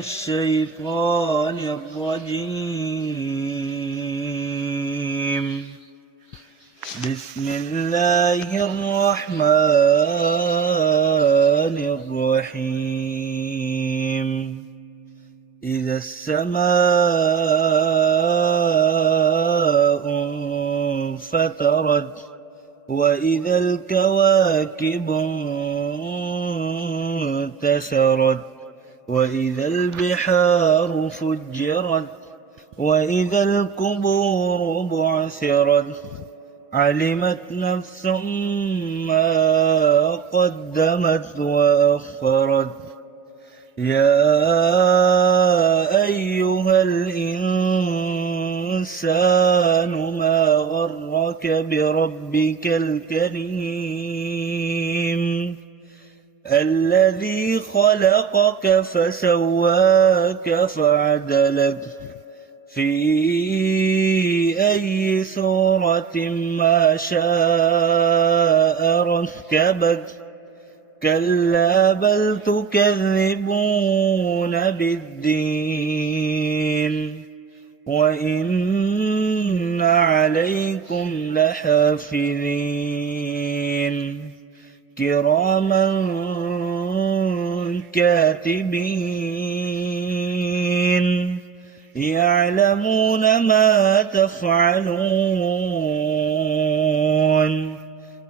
الشيطان الرجيم. بسم الله الرحمن الرحيم. إذا السماء انفطرت وإذا الكواكب انتثرت وإذا البحار فجرت وإذا القبور بعثرت علمت نفس ما قدمت وأخرت. يا أيها الإنسان ما غرك بربك الكريم الذي خلقك فسواك فعدلك في أي صورة ما شاء ركبك. كلا بل تكذبون بالدين وإن عليكم لحافظين كراما كاتبين يعلمون ما تفعلون.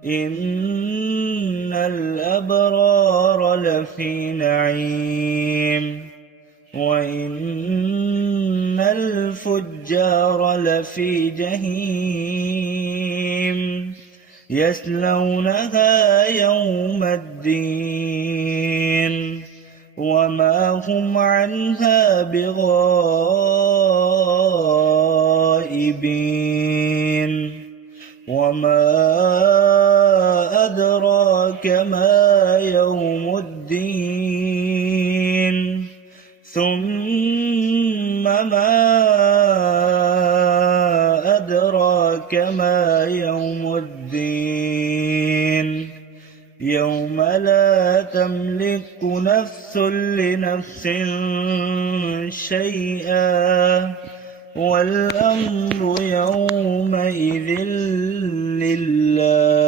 إن الأبرار لفي نعيم وإن الفجار لفي جحيم يصلونها يوم الدين وما هم عنها بغائبين. وما أدراك ما يوم الدين ثم ما أدراك ما يوم الدين يوم لا تملك نفس لنفس شيئا والأمر يومئذ لله.